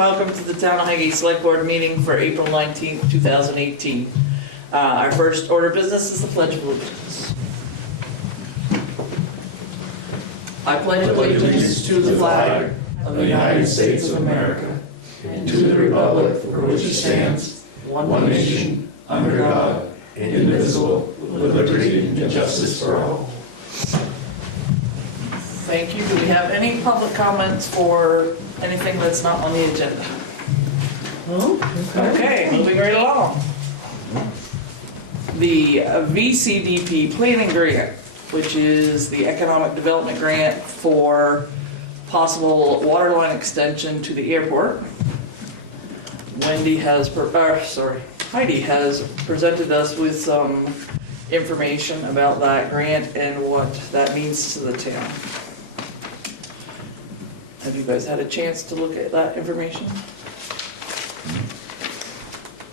welcome to the Town of Highgate Selectboard meeting for April 19th, 2018. Our first order of business is the Pledge of Allegiance. I pledge allegiance to the flag of the United States of America and to the republic for which it stands, one nation, under God, indivisible, with liberty and justice for all. Thank you. Do we have any public comments for anything that's not on the agenda? Okay, moving right along. The VCDP planning grant, which is the economic development grant for possible water line extension to the airport. Heidi has presented us with some information about that grant and what that means to the town. Have you guys had a chance to look at that information?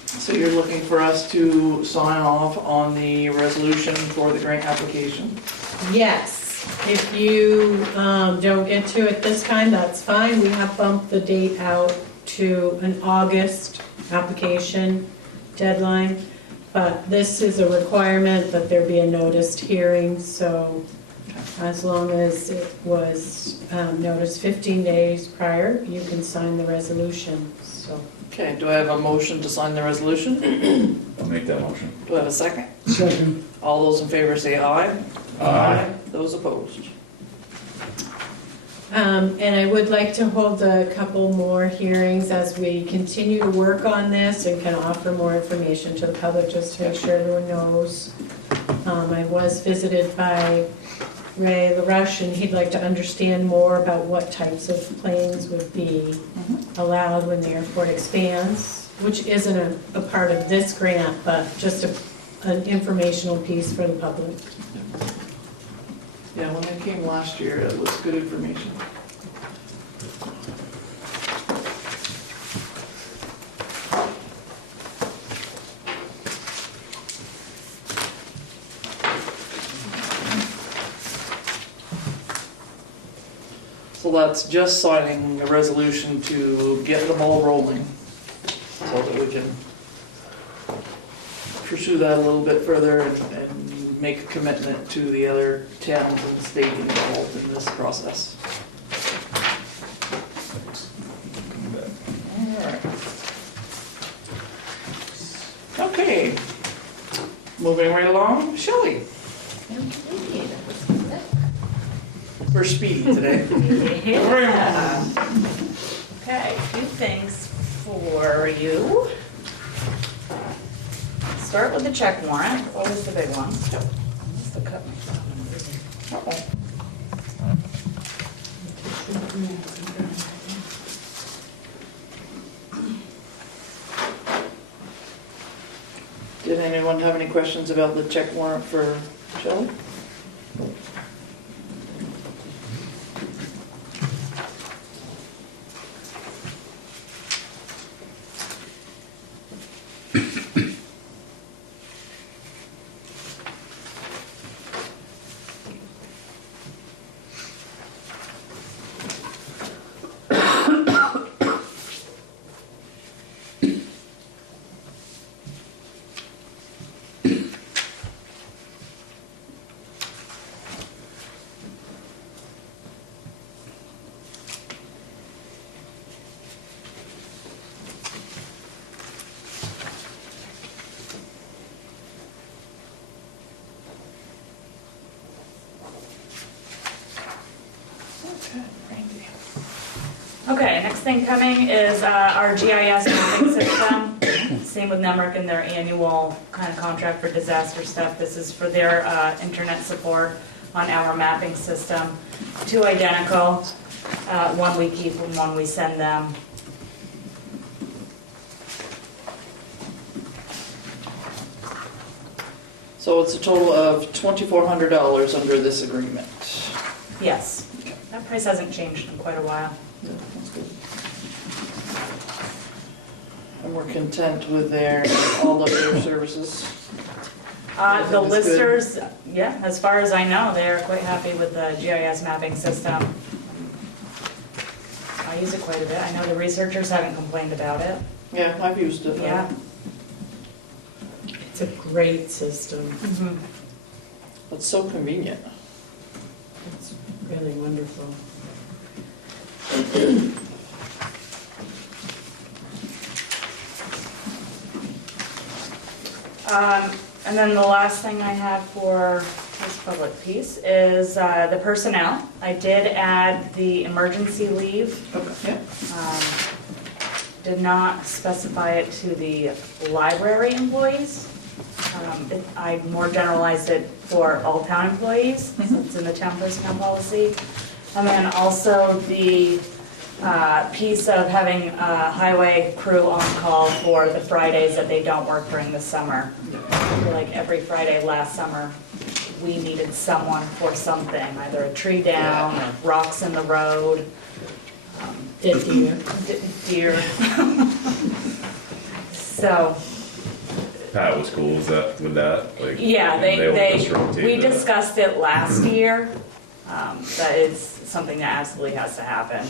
So you're looking for us to sign off on the resolution for the grant application? Yes, if you don't get to it this time, that's fine. We have bumped the date out to an August application deadline, but this is a requirement that there be a noticed hearing, so as long as it was noticed 15 days prior, you can sign the resolution. So. Okay, do I have a motion to sign the resolution? I'll make that motion. Do I have a second? Second. All those in favor say aye. Aye. Those opposed? And I would like to hold a couple more hearings as we continue to work on this and can offer more information to the public just to make sure everyone knows. I was visited by Ray LaRush, and he'd like to understand more about what types of planes would be allowed when the airport expands, which isn't a part of this grant, but just an informational piece for the public. Yeah, when they came last year, it was good information. So that's just signing the resolution to get the ball rolling so that we can pursue that a little bit further and make a commitment to the other towns and state involved in this process. Alright. Okay. Moving right along, Shelley. We're speedy today. Yeah. Okay, a few things for you. Start with the check warrant, always the big one. What's the cut? Did anyone have any questions about the check warrant for Shelley? Okay, next thing coming is our GIS mapping system. Same with Nemrick and their annual kind of contract for disaster stuff. This is for their internet support on our mapping system. Two identical, one we keep and one we send them. So it's a total of $2,400 under this agreement. Yes, that price hasn't changed in quite a while. Yeah, that's good. And we're content with all of their services. The Everything is good. listers, yeah, as far as I know, they're quite happy with the GIS mapping system. I use it quite a bit. I know the researchers haven't complained about it. Yeah, I've used it. Yeah. It's a great system. It's so convenient. It's really wonderful. And then the last thing I have for this public piece is the personnel. I did add the emergency leave. Okay, yeah. Did not specify it to the library employees. I more generalized it for all town employees, so it's in the town personnel policy. And then also the piece of having a highway crew on call for the Fridays that they don't work during the summer. Like every Friday last summer, we needed someone for something, either a tree down, or rocks in the road. Deer. So, Pat was cool with that? Like, yeah, they'll just rotate we that. discussed it last year, that it's something that absolutely has to happen.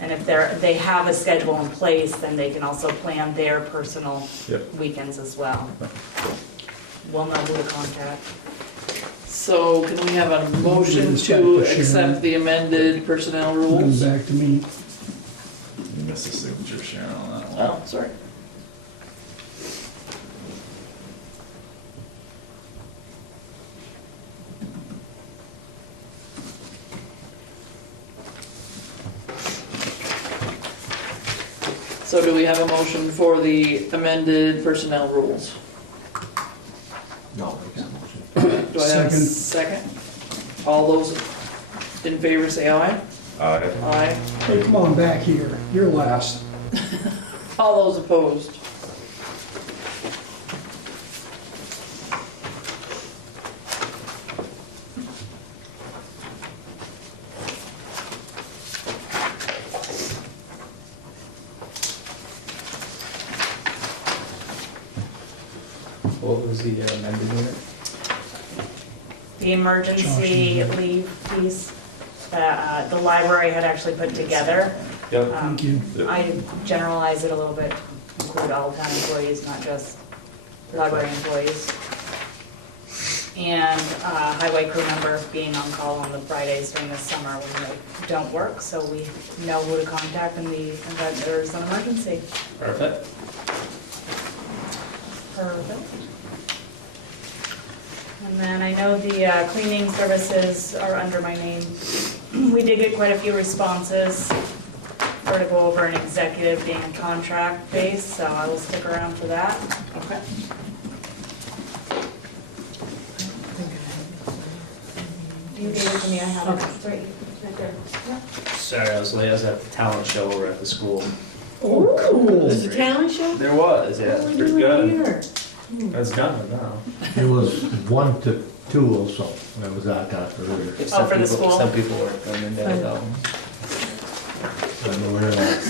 And if they have a schedule in place, then they can also plan their personal Yep. weekends as well. We'll know who to contact. So can we have a motion to accept the amended personnel Comes rules? back to me. You missed a signature, Sharon, on that one. Oh, sorry. So do we have a motion for the amended personnel rules? No, make that motion. Do I have a Second. second? All those in favor say aye. Aye. Hey, come on back here. You're last. All those opposed? What was the amended unit? The emergency leave piece that the library had actually put together. Yep. Um, Thank you. I generalize it a little bit, include all town employees, not just library employees. And highway crew member being on call on the Fridays during the summer when they don't work, so we know who to contact in the event there's an emergency. Perfect. Perfect. And then I know the cleaning services are under my name. We did get quite a few responses. We're to go over an executive being contract based, so I will stick around for that. Okay. You gave it to me, I have it. It's right there. Yeah. Sorry, I was late. I was at the talent show over at the school. Oh, cool. There's a talent show? There was, yeah, What are we pretty doing good. here? It's done now. It was 1 to 2 also, that was our talk earlier. If Oh, for the school? Some people were coming there though. I'm aware of that.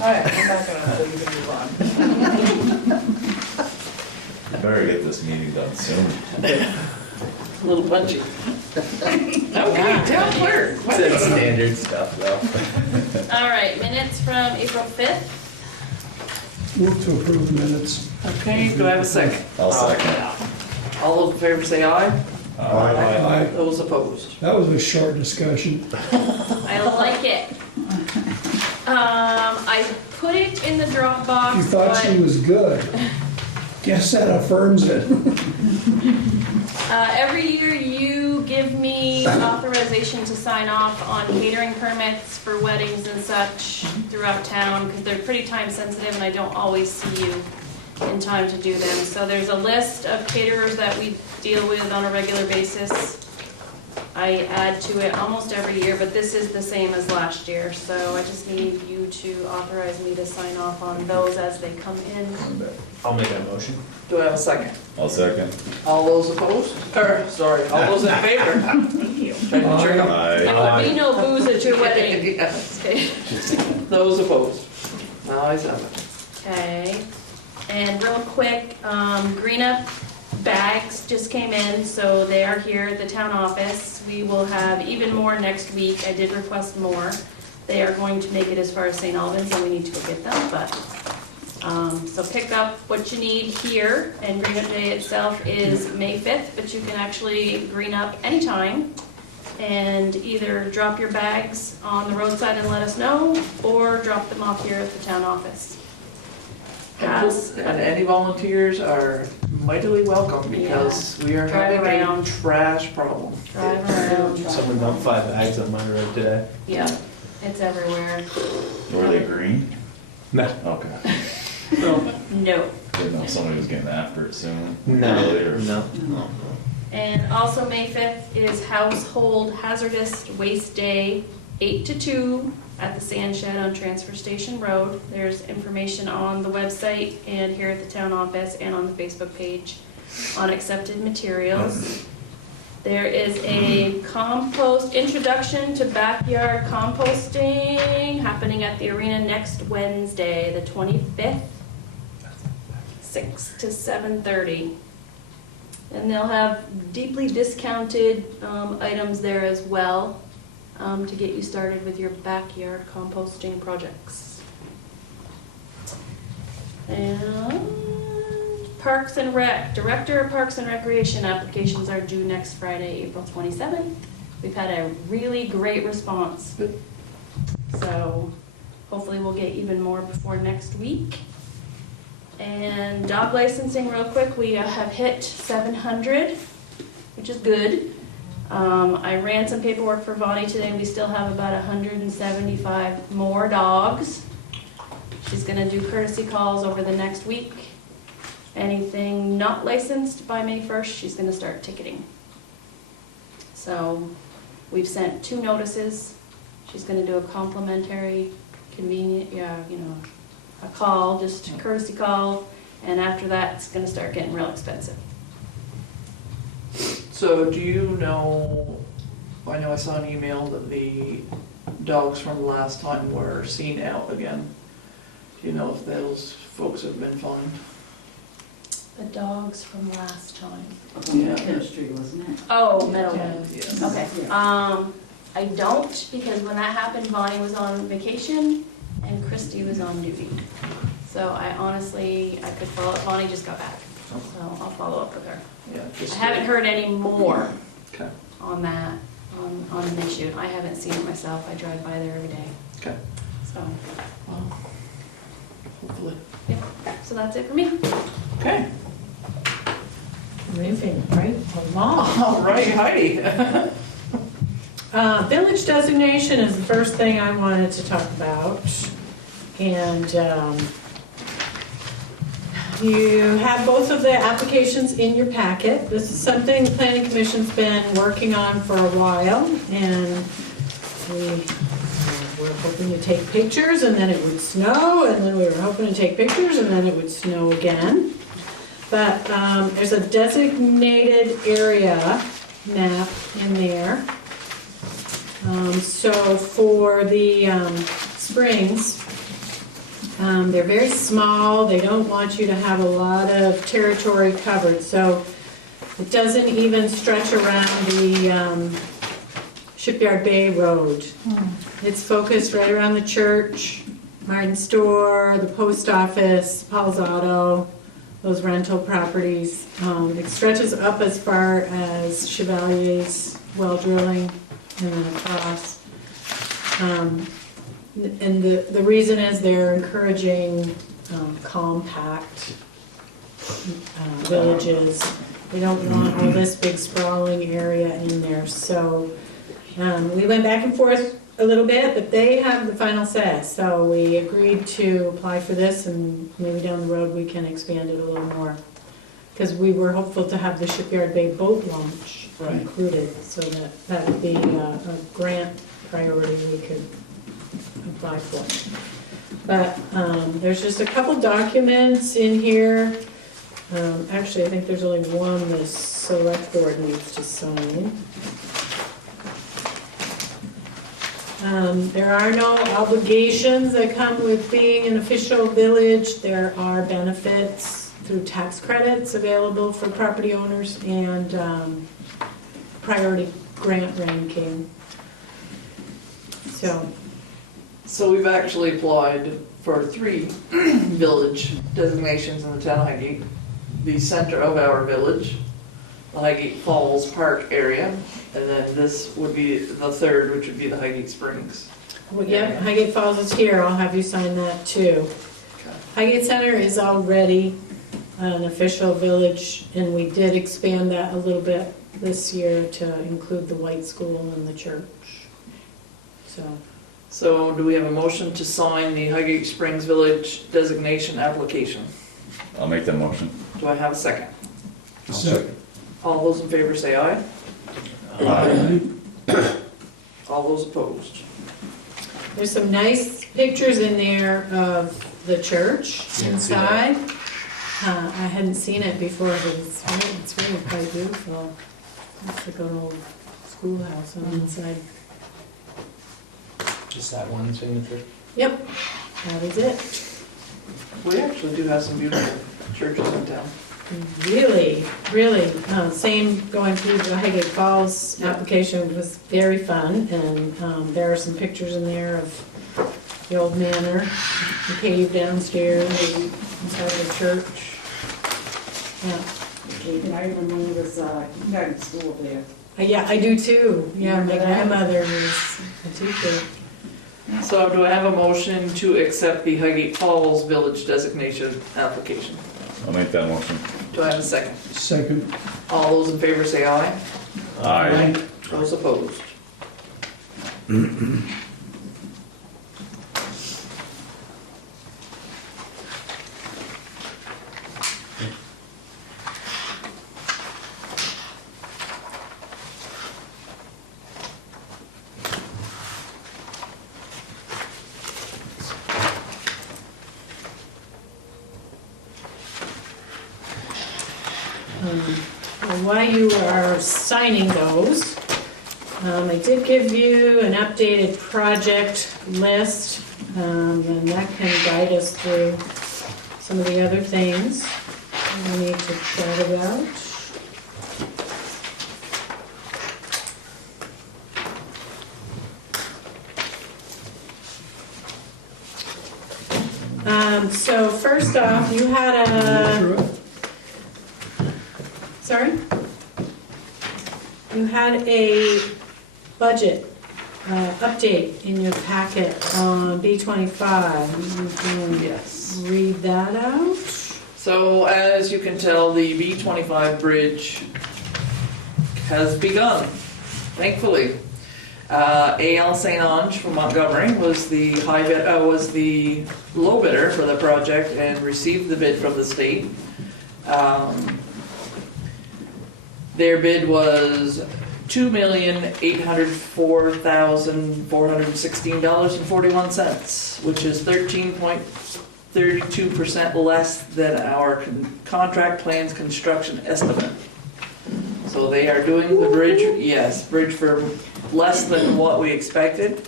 All right, I'm not gonna, so you can move on. Better get this meeting done soon. A little punchy. Okay, town clerk. It's that standard stuff though. All right, minutes from April 5th. Move to approve minutes. Okay, do I have a second? I'll second. All those in favor say aye. Aye. Those opposed? That was a short discussion. I like it. I put it in the Dropbox, You thought she but was good. Guess that affirms it. every year you give me authorization to sign off on catering permits for weddings and such throughout town, because they're pretty time sensitive and I don't always see you in time to do them. So there's a list of caterers that we deal with on a regular basis. I add to it almost every year, but this is the same as last year, so I just need you to authorize me to sign off on those as they come in. I'll make that motion. Do I have a second? I'll second. All those opposed? Or, sorry, all those in favor? Thank you. Trying to trick 'em. There will be no booze at your wedding. Yes. Okay. Those opposed? Ayes have it. Okay, and real quick, green up bags just came in, so they are here at the town office. We will have even more next week. I did request more. They are going to make it as far as St. Albans, and we need to go get them, but, so pick up what you need here, and Green Up Day itself is May 5th, but you can actually green up anytime, and either drop your bags on the roadside and let us know, or drop them off here at the town office. And any volunteers are mightily welcome because we are Drive having a around. trash problem. Drive around. Someone dumped 5 bags on my road today. Yeah, it's everywhere. Were they green? No. Okay. So, No. Didn't know somebody was getting after it soon. No. Earlier. No. And also May 5th is Household Hazardous Waste Day, 8 to 2 at the Sand Shed on Transfer Station Road. There's information on the website and here at the town office and on the Facebook page on accepted materials. There is a introduction to backyard composting happening at the arena next Wednesday, the 25th, 6 to 7:30. And they'll have deeply discounted items there as well to get you started with your backyard composting projects. And Parks and Rec, Director of Parks and Recreation applications are due next Friday, April 27th. We've had a really great response. So hopefully we'll get even more before next week. And dog licensing real quick, we have hit 700, which is good. I ran some paperwork for Vonnie today. We still have about 175 more dogs. She's gonna do courtesy calls over the next week. Anything not licensed by May 1st, she's gonna start ticketing. So we've sent 2 notices. She's gonna do a complimentary, convenient, a call, just a courtesy call, and after that, it's gonna start getting real expensive. so do you know, I know I saw an email that the dogs from last time were seen out again. Do you know if those folks have been fined? The dogs from last time. Yeah. Street, wasn't it? Oh, Meadowwood. Yeah. Okay, I don't, because when that happened, Bonnie was on vacation and Christy was on duty. So I could follow up, Bonnie just got back, so I'll follow up with her. Yeah, I just. haven't heard any more Okay, on that, on an issue. I haven't seen it myself, I drive by there every day, okay. so, Well, hopefully. so that's it for me. Okay. Moving right along. All right, Heidi. Village designation is the first thing I wanted to talk about. And you have both of the applications in your packet. This is something the Planning Commission's been working on for a while. And we were hoping to take pictures and then it would snow. And then we were hoping to take pictures and then it would snow again. But there's a designated area map in there. So for the springs, they're very small. They don't want you to have a lot of territory covered. So it doesn't even stretch around the Shipyard Bay Road. It's focused right around the church, Martin Store, the post office, Paul's Auto, those rental properties. It stretches up as far as Chevalier's well drilling and then across. And the reason is they're encouraging compact villages. They don't want all this big sprawling area in there. So we went back and forth a little bit, but they have the final say. So we agreed to apply for this, and maybe down the road we can expand it a little more. Because we were hopeful to have the Shipyard Bay boat launch included, so that would be a grant priority we could apply for. But there's just a couple documents in here. Actually, I think there's only one the select board needs to sign. There are no obligations that come with being an official village. There are benefits through tax credits available for property owners and priority grant ranking. So we've actually applied for 3 village designations in the town of Highgate. The center of our village, the Highgate Falls Park area, and then this would be the 3rd, which would be the Highgate Springs. Well, yep, Highgate Falls is here, I'll have you sign that too. Okay. Highgate Center is already an official village, and we did expand that a little bit this year to include the white school and the church. So do we have a motion to sign the Highgate Springs Village designation application? I'll make that motion. Do I have a second? Second. All those in favor say aye. Aye. All those opposed? There's some nice pictures in there of the church inside. I hadn't seen it before, but it's really quite beautiful. It's like an old schoolhouse on the inside. Just that one signature? Yep, that is it. We actually do have some beautiful churches in town. Really, really, same going through the Highgate Falls application was very fun, and there are some pictures in there of the old manor, the cave downstairs, inside the church. Yeah. I remember when it was, kindergarten school there. Yeah, I do too. Yeah, my grandmother was a teacher. So do I have a motion to accept the Highgate Falls Village designation application? I'll make that motion. Do I have a second? Second. All those in favor say aye. Aye. Those opposed? While you are signing those, I did give you an updated project list, and that can guide us through some of the other things we need to chat about. So first off, you had a... Sorry? You had a budget update in your packet on B25. You can Yes. read that out. So as you can tell, the B25 bridge has begun, thankfully. A.L. St. Ange from Montgomery was the low bidder for the project and received the bid from the state. Their bid was $2,804,416.41, which is 13.32% less than our contract plans construction estimate. So they are doing the bridge, bridge for less than what we expected.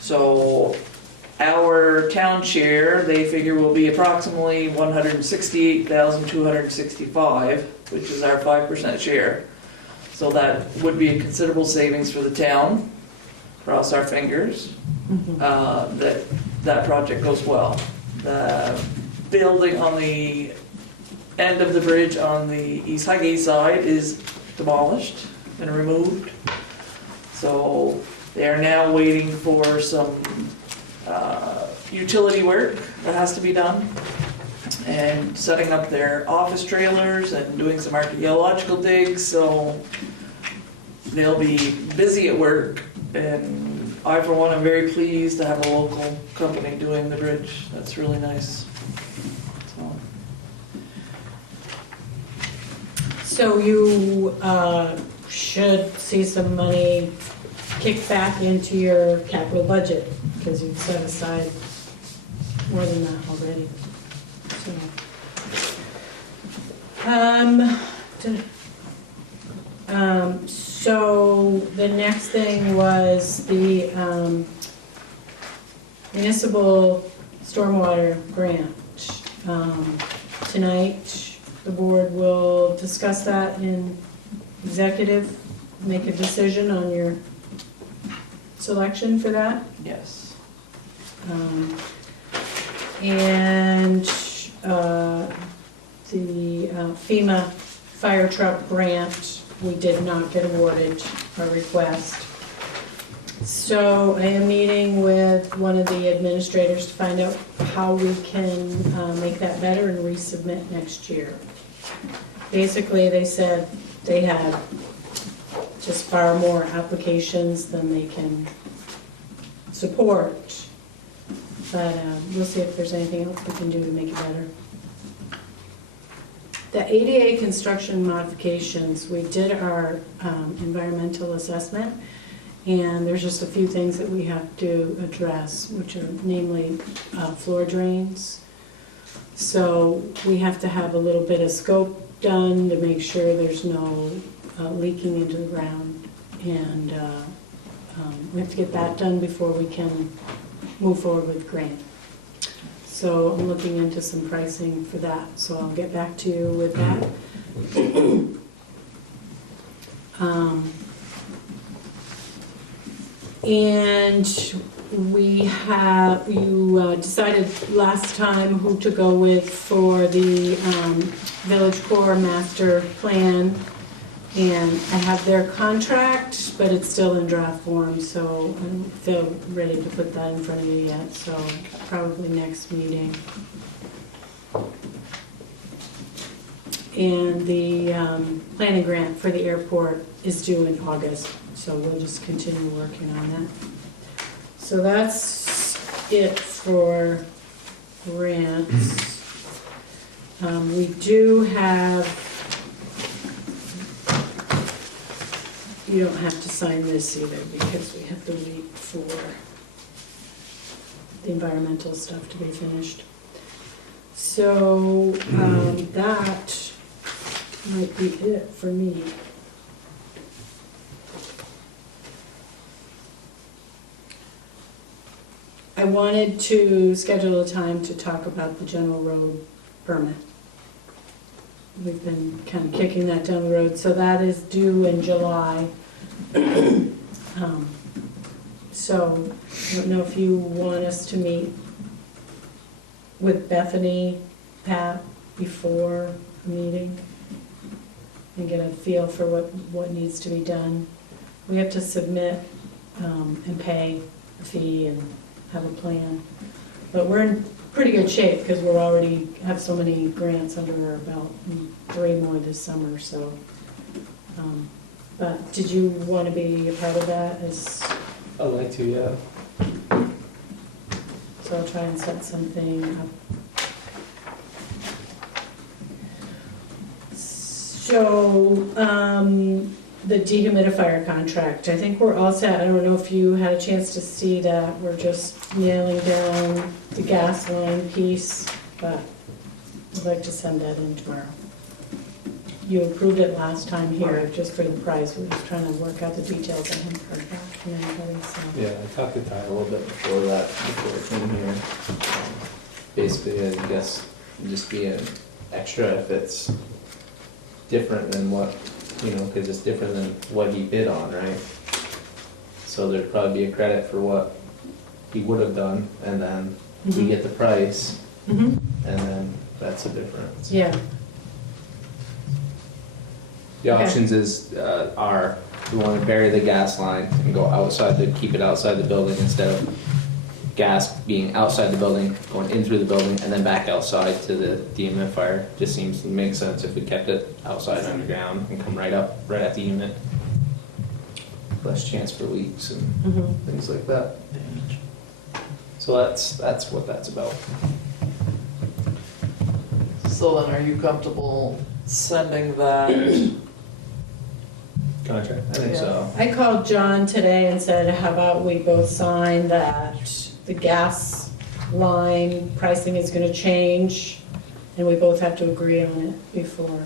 So our town share, they figure, will be approximately $168,265, which is our 5% share. So that would be a considerable savings for the town. Cross our fingers that project goes well. The building on the end of the bridge on the East Highgate side is demolished and removed. So they are now waiting for some utility work that has to be done, and setting up their office trailers and doing some archaeological digs, so they'll be busy at work, and I, for one, am very pleased to have a local company doing the bridge. That's really nice. So you should see some money kicked back into your capital budget, because you've set aside more than that already. So the next thing was the municipal stormwater grant. tonight. The board will discuss that in executive, make a decision on your selection for that. Yes. And the FEMA fire truck grant, we did not get awarded our request. So I am meeting with one of the administrators to find out how we can make that better and resubmit next year. Basically, they said they had just far more applications than they can support. But we'll see if there's anything else we can do to make it better. The ADA construction modifications, we did our environmental assessment, and there's just a few things that we have to address, which are namely floor drains. So we have to have a little bit of scope done to make sure there's no leaking into the ground. And we have to get that done before we can move forward with grant. So I'm looking into some pricing for that, so I'll get back to you with that. And you decided last time who to go with for the Village Core Master Plan. And I have their contract, but it's still in draft form, so I don't feel ready to put that in front of you yet, so probably next meeting. And the planning grant for the airport is due in August, so we'll just continue working on that. So that's it for grants. We do have, you don't have to sign this either because we have to wait for the environmental stuff to be finished. So that might be it for me. I wanted to schedule a time to talk about the general road permit. We've been kind of kicking that down the road, so that is due in July. So I don't know if you want us to meet with Bethany, Pat, before the meeting and get a feel for what needs to be done. We have to submit and pay a fee and have a plan. But we're in pretty good shape because we're already have so many grants under our belt, and 3 more this summer, so. But did you want to be a part of that? I'd like to, yeah. So I'll try and set something up. So, the dehumidifier contract, I think we're all set. I don't know if you had a chance to see that. We're just nailing down the gas line piece, but I'd like to send that in tomorrow. You approved it last time here, just for the price. We're just trying to work out the details. I haven't heard back from anybody, so. Yeah, I talked to Ty a little bit before that, before I came here. Basically, I guess, it'd just be an extra if it's different than what, because it's different than what he bid on, right? So there'd probably be a credit for what he would have done, and then we get the price, Mm-hmm. and then that's the difference. Yeah, The Okay. options are, we want to bury the gas line and go outside, keep it outside the building instead of gas being outside the building, going in through the building, and then back outside to the dehumidifier. Just seems to make sense if we kept it outside underground and come right up, right at the unit. Less chance for leaks and mm-hmm. things like that. So that's what that's about. So then are you comfortable sending that? Contract? I think so. I called John today and said, how about we both sign that the gas line pricing is gonna change, and we both have to agree on it before.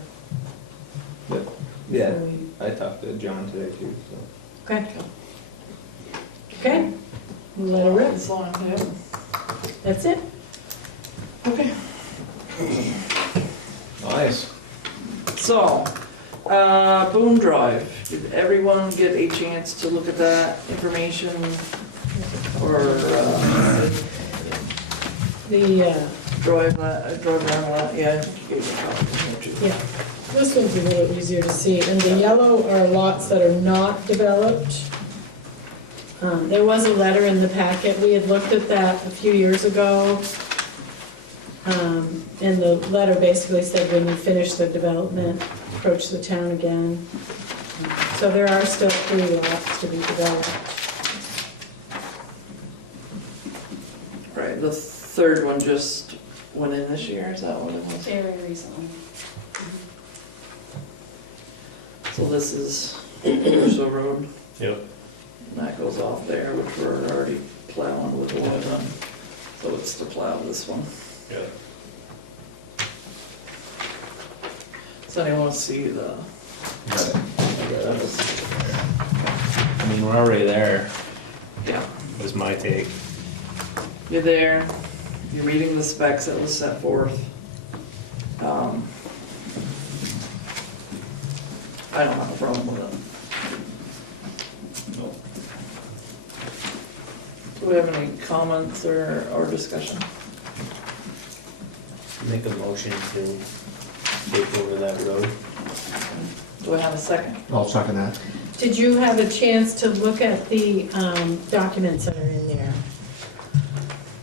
Yeah, before we- I talked to John today too, so. Okay. Okay, let it rip. As long as, yeah. That's it. Okay. Nice. So, Boone Drive, did everyone get a chance to look at that information? Or, drive around that, yeah. you gave me a copy here too. Yeah, this one's a little easier to see, and the yellow are lots that are not developed. There was a letter in the packet, we had looked at that a few years ago. And the letter basically said when you finish the development, approach the town again. So there are still 3 lots to be developed. Right, the third one just went in this year, is that what it was? Very recently. So this is Russo Road. Yep. And that goes off there, which we're already plowing with oil on. So it's to plow this one. Yeah. Does anyone want to see the, I mean, we're already there, yeah, was my take. you're there, you're meeting the specs that was set forth. I don't have a problem with it. Do we have any comments or discussion? Make a motion to take over that road. Do I have a second? I'll second that. Did you have a chance to look at the documents that are in there?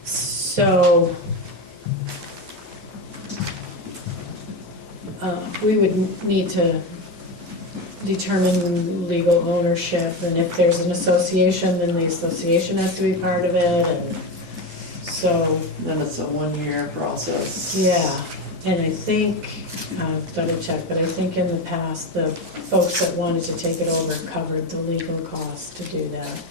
So, we would need to determine legal ownership, and if there's an association, then the association has to be part of it, and so, Then it's a 1-year process. yeah. And I think, I'll double check, but I think in the past, the folks that wanted to take it over covered the legal costs to do that.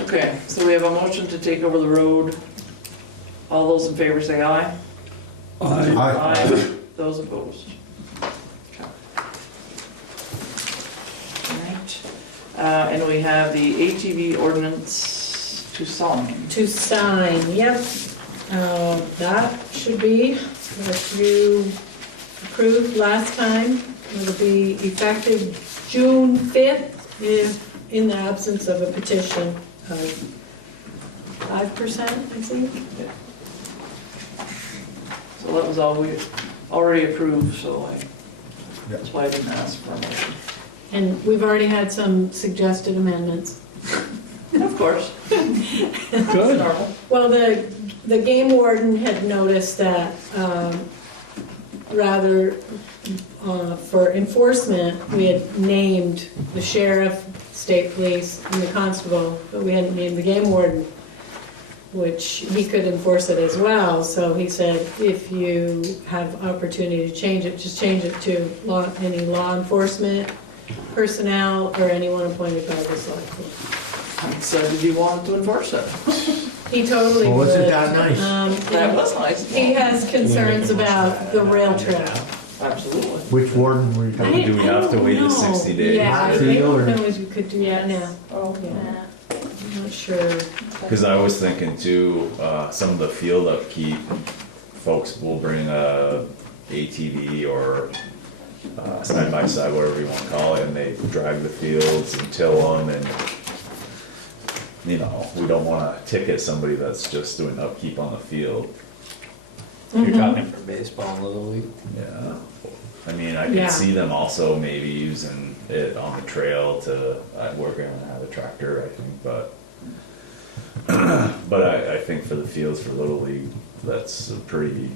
Okay, so we have a motion to take over the road. All those in favor say aye. Aye. Those opposed? Okay. Alright, and we have the ATV ordinance to sign. To sign, yep. That should be what you approved last time. It'll be effective June 5th, if in the absence of a petition of 5%, I think. So that was all we already approved, so that's why I didn't ask for a motion. And we've already had some suggested amendments. Of course. Good. Normal. Well, the game warden had noticed that rather for enforcement, we had named the sheriff, state police, and the constable, but we hadn't named the game warden, which he could enforce it as well. So he said, if you have opportunity to change it, just change it to any law enforcement personnel or anyone appointed by the select board. So did you want to enforce it? He totally Well, would. wasn't that nice? That was nice. He has concerns about the rail trail. Absolutely. Which warden were you talking Do we have to wait the 60 days? Yeah, I See, don't or- know if you could do that now. Oh, Yeah, I'm not sure. Because I was thinking too, some of the field upkeep, folks will bring a ATV or side by side, whatever you want to call it, and they drive the fields and till them, and you know, we don't want to ticket somebody that's just doing upkeep on the field. You're talking for baseball and Little League? Yeah. I mean, I Yeah. could see them also maybe using it on the trail to, we're gonna have a tractor, I think, but I think for the fields for Little League, that's a pretty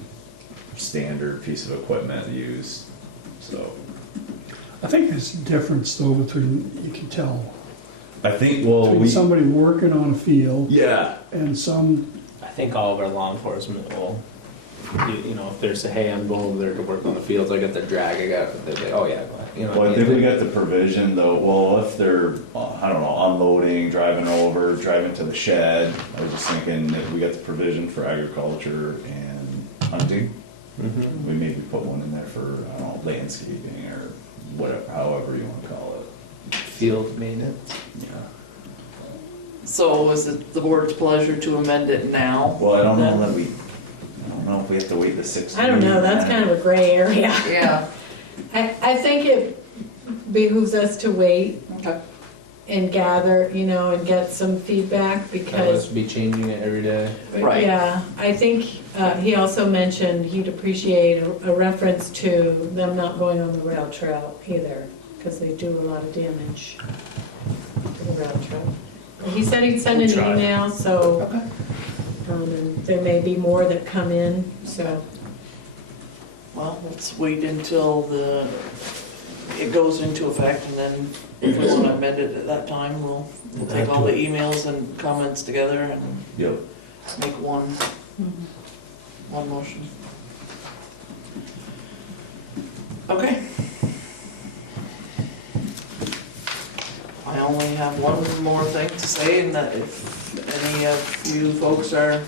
standard piece of equipment used, so. I think there's a difference though between, you can tell, I think, well, between somebody working on a field yeah, and some, I think all of our law enforcement will, you know, if there's a hay on boom, they're to work on the fields, I got the drag, they're like, oh yeah, go ahead. You know well, what I I think we mean? got the provision though, well, if they're, I don't know, unloading, driving over, driving to the shed, I was just thinking that we got the provision for agriculture and hunting. Mhm. We maybe put one in there for, I don't know, landscaping or whatever, however you wanna call it. Field maintenance. Yeah. So is it the board's pleasure to amend it now? Well, I don't know that we, I don't know if we have to wait the 6. I don't know, that's kind of a gray area. Yeah, I think it behooves us to wait okay. and gather, you know, and get some feedback That because, must be changing it every day. Right. yeah, I think he also mentioned he'd appreciate a reference to them not going on the rail trail either, because they do a lot of damage to the rail trail. He said he'd send an email, so, and there may be more that come in, so. Well, let's wait until it goes into effect, and then if we want to amend it at that time, we'll take all the emails and comments together and Yep. make one motion. Okay. I only have one more thing to say, and that if any of you folks are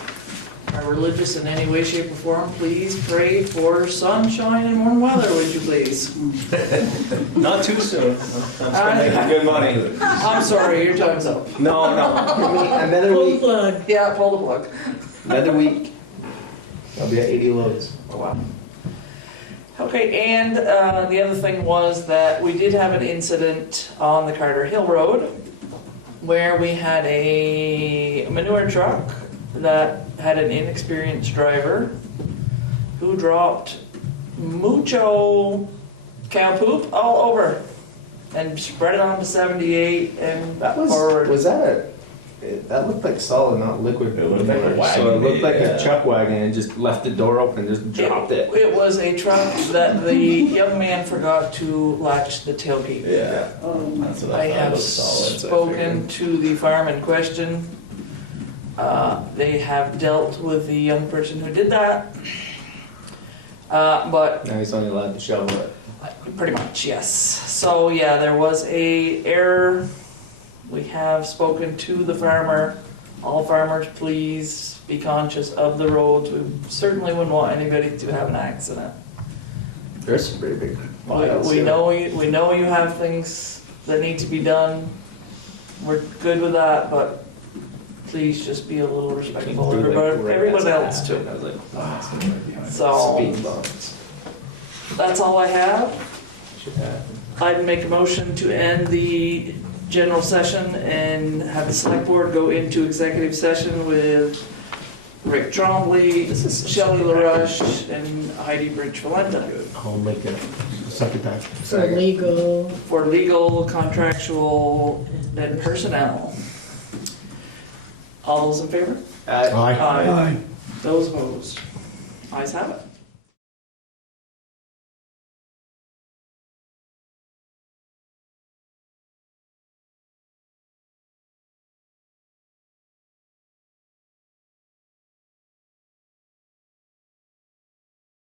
religious in any way, shape, or form, please pray for sunshine and warm weather, would you please? Not too soon. I'm spending good money. I'm sorry, your time's up. No. Another Pull the week. plug. Yeah, pull the plug. Another week. I'll be at 80 loads. Oh, wow. Okay, and the other thing was that we did have an incident on the Carter Hill Road where we had a manure truck that had an inexperienced driver who dropped mucho cow poop all over and spread it onto 78 and back forward. Was that that looked like solid, not liquid. It looked like a manure. wagon, So it looked like yeah. a chuck wagon and just left the door open and just dropped it. It was a truck that the young man forgot to latch the tailgate. Yeah. That's what I I thought. It have was solid. so I spoken figured. to the farm in question. They have dealt with the young person who did that. But Now he's only allowed to shovel it. pretty much, yes. So yeah, there was a error. We have spoken to the farmer. All farmers, please be conscious of the roads. We certainly wouldn't want anybody to have an accident. There's some pretty big piles. We know you have things that need to be done. We're good with that, but please just be a little respectful of everyone else too. I was like, So speed bumps. that's all I have. Should happen. I'd make a motion to end the general session and have the select board go into executive session with Rick Trombley, Shelley LaRush, and Heidi Bridge Valenta I'll make it a second time. For legal. for legal, contractual, and personnel. All those in favor? Aye. Aye. Aye. Those opposed? Ayes have it.